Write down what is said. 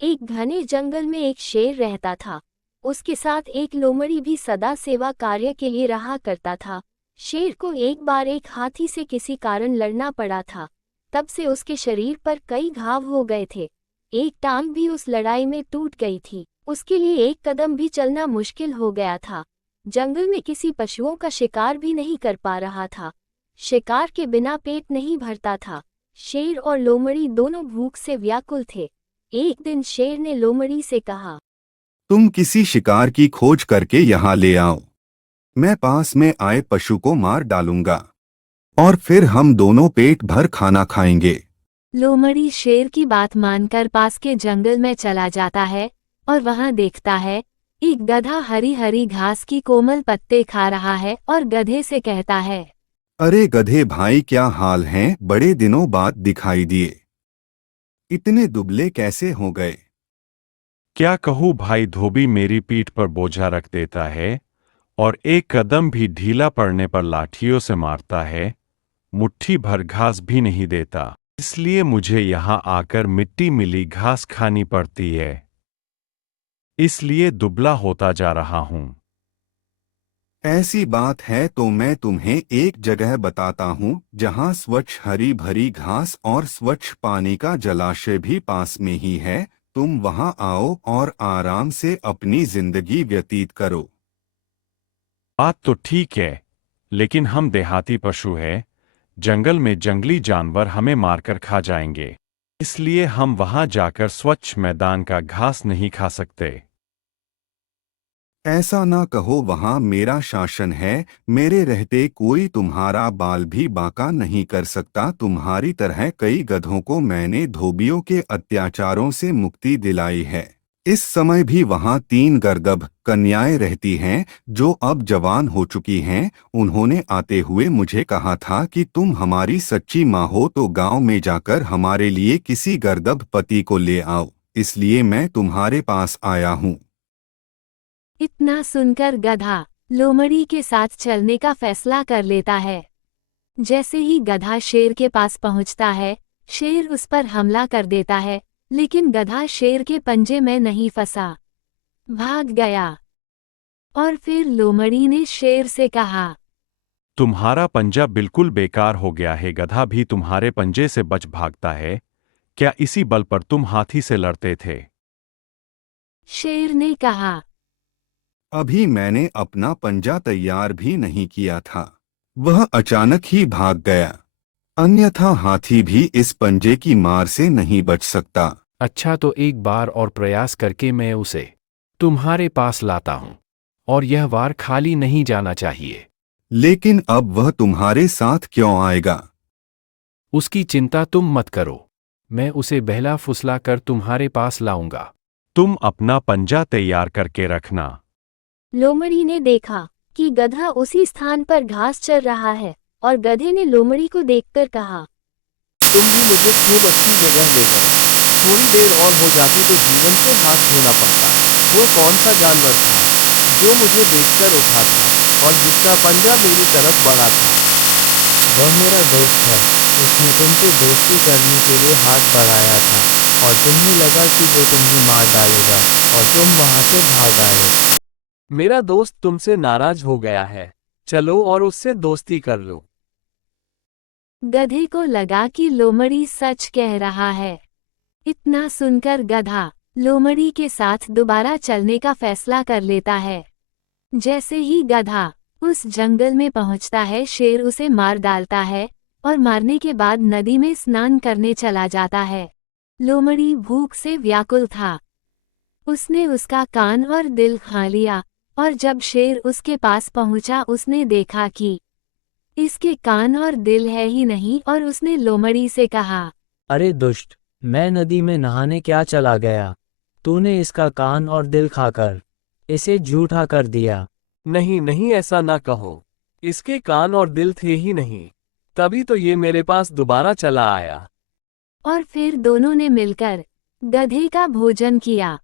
एक घने जंगल में एक शेर रहता था। उसके साथ एक लोमड़ी भी सदा सेवा कार्य के लिए रहा करता था। शेर को एक बार एक हाथी से किसी कारण लड़ना पड़ा था। तब से उसके शरीर पर कई घाव हो गए थे। एक टांग भी उस लड़ाई में टूट गई थी। उसके लिए एक कदम भी चलना मुश्किल हो गया था। जंगल में किसी पशुओं का शिकार भी नहीं कर पा रहा था। शिकार के बिना पेट नहीं भरता था। शेर और लोमड़ी दोनों भूख से व्याकुल थे। एक दिन शेर ने लोमड़ी से कहा, तुम किसी शिकार की खोज करके यहाँ ले आओ। मैं पास में आए पशु को मार डालूंगा और फिर हम दोनों पेट भर खाना खाएंगे। लोमड़ी शेर की बात मानकर पास के जंगल में चला जाता है और वहां देखता है एक गधा हरी हरी घास की कोमल पत्ते खा रहा है और गधे से कहता है, अरे गधे भाई, क्या हाल हैं? बड़े दिनों बाद दिखाई दिए। इतने दुबले कैसे हो गए? क्या कहूँ भाई, धोबी मेरी पीठ पर बोझा रख देता है और एक कदम भी ढीला पड़ने पर लाठियों से मारता है। मुट्ठी भर घास भी नहीं देता, इसलिए मुझे यहाँ आकर मिट्टी मिली घास खानी पड़ती है। इसलिए दुबला होता जा रहा हूँ। ऐसी बात है तो मैं तुम्हें एक जगह बताता हूँ जहाँ स्वच्छ हरी भरी घास और स्वच्छ पानी का जलाशय भी पास में ही है। तुम वहाँ आओ और आराम से अपनी जिंदगी व्यतीत करो। बात तो ठीक है, लेकिन हम देहाती पशु हैं। जंगल में जंगली जानवर हमें मारकर खा जाएंगे, इसलिए हम वहां जाकर स्वच्छ मैदान का घास नहीं खा सकते। ऐसा ना कहो, वहाँ मेरा शासन है। मेरे रहते कोई तुम्हारा बाल भी बांका नहीं कर सकता। तुम्हारी तरह कई गधों को मैंने धोबियों के अत्याचारों से मुक्ति दिलाई है। इस समय भी वहाँ 3 गर्दभ कन्याएं रहती हैं जो अब जवान हो चुकी हैं। उन्होंने आते हुए मुझे कहा था कि तुम हमारी सच्ची माँ हो तो गांव में जाकर हमारे लिए किसी गर्दभ पति को ले आओ। इसलिए मैं तुम्हारे पास आया हूँ। इतना सुनकर गधा लोमड़ी के साथ चलने का फैसला कर लेता है। जैसे ही गधा शेर के पास पहुंचता है, शेर उस पर हमला कर देता है, लेकिन गधा शेर के पंजे में नहीं फंसा, भाग गया। और फिर लोमड़ी ने शेर से कहा, तुम्हारा पंजा बिल्कुल बेकार हो गया है। गधा भी तुम्हारे पंजे से बच भागता है। क्या इसी बल पर तुम हाथी से लड़ते थे? शेर ने कहा, अभी मैंने अपना पंजा तैयार भी नहीं किया था। वह अचानक ही भाग गया। अन्यथा हाथी भी इस पंजे की मार से नहीं बच सकता। अच्छा, तो एक बार और प्रयास करके मैं उसे तुम्हारे पास लाता हूँ, और यह वार खाली नहीं जाना चाहिए। लेकिन अब वह तुम्हारे साथ क्यों आएगा? उसकी चिंता तुम मत करो, मैं उसे बहला फुसला कर तुम्हारे पास लाऊंगा। तुम अपना पंजा तैयार करके रखना। लोमड़ी ने देखा कि गधा उसी स्थान पर घास चर रहा है और गधे ने लोमड़ी को देखकर कहा, तुम भी मुझे खूब अच्छी जगह ले गए। थोड़ी देर और हो जाती तो जीवन से हाथ धोना पड़ता। वो कौन सा जानवर था जो मुझे देखकर उठा था और जिसका पंजा मेरी तरफ बढ़ा था? वह मेरा दोस्त है। उसने तुमसे दोस्ती करने के लिए हाथ बढ़ाया था और तुम्हें लगा कि वो तुम्हें मार डालेगा और तुम वहां से भाग आए। मेरा दोस्त तुमसे नाराज हो गया है, चलो और उससे दोस्ती कर लो। गधे को लगा कि लोमड़ी सच कह रहा है। इतना सुनकर गधा लोमड़ी के साथ दोबारा चलने का फैसला कर लेता है। जैसे ही गधा उस जंगल में पहुंचता है, शेर उसे मार डालता है और मारने के बाद नदी में स्नान करने चला जाता है। लोमड़ी भूख से व्याकुल था। उसने उसका कान और दिल खा लिया, और जब शेर उसके पास पहुंचा उसने देखा कि इसके कान और दिल है ही नहीं, और उसने लोमड़ी से कहा, अरे दुष्ट, मैं नदी में नहाने क्या चला गया। तूने इसका कान और दिल खाकर इसे झूठा कर दिया। नहीं नहीं, ऐसा ना कहो। इसके कान और दिल थे ही नहीं, तभी तो ये मेरे पास दोबारा चला आया। और फिर दोनों ने मिलकर गधे का भोजन किया।